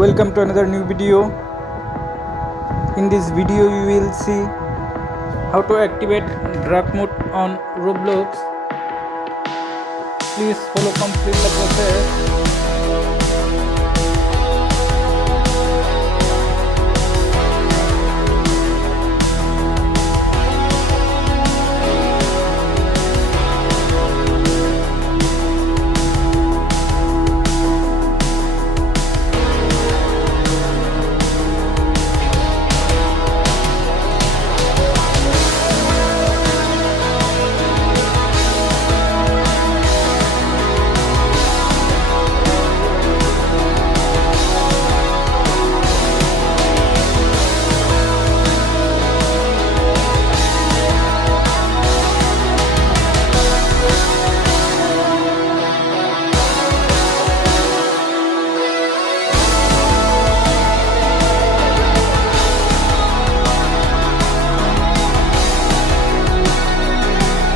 Welcome to another new video. In this video you will see how to activate dark mode on Roblox. Please follow complete the process.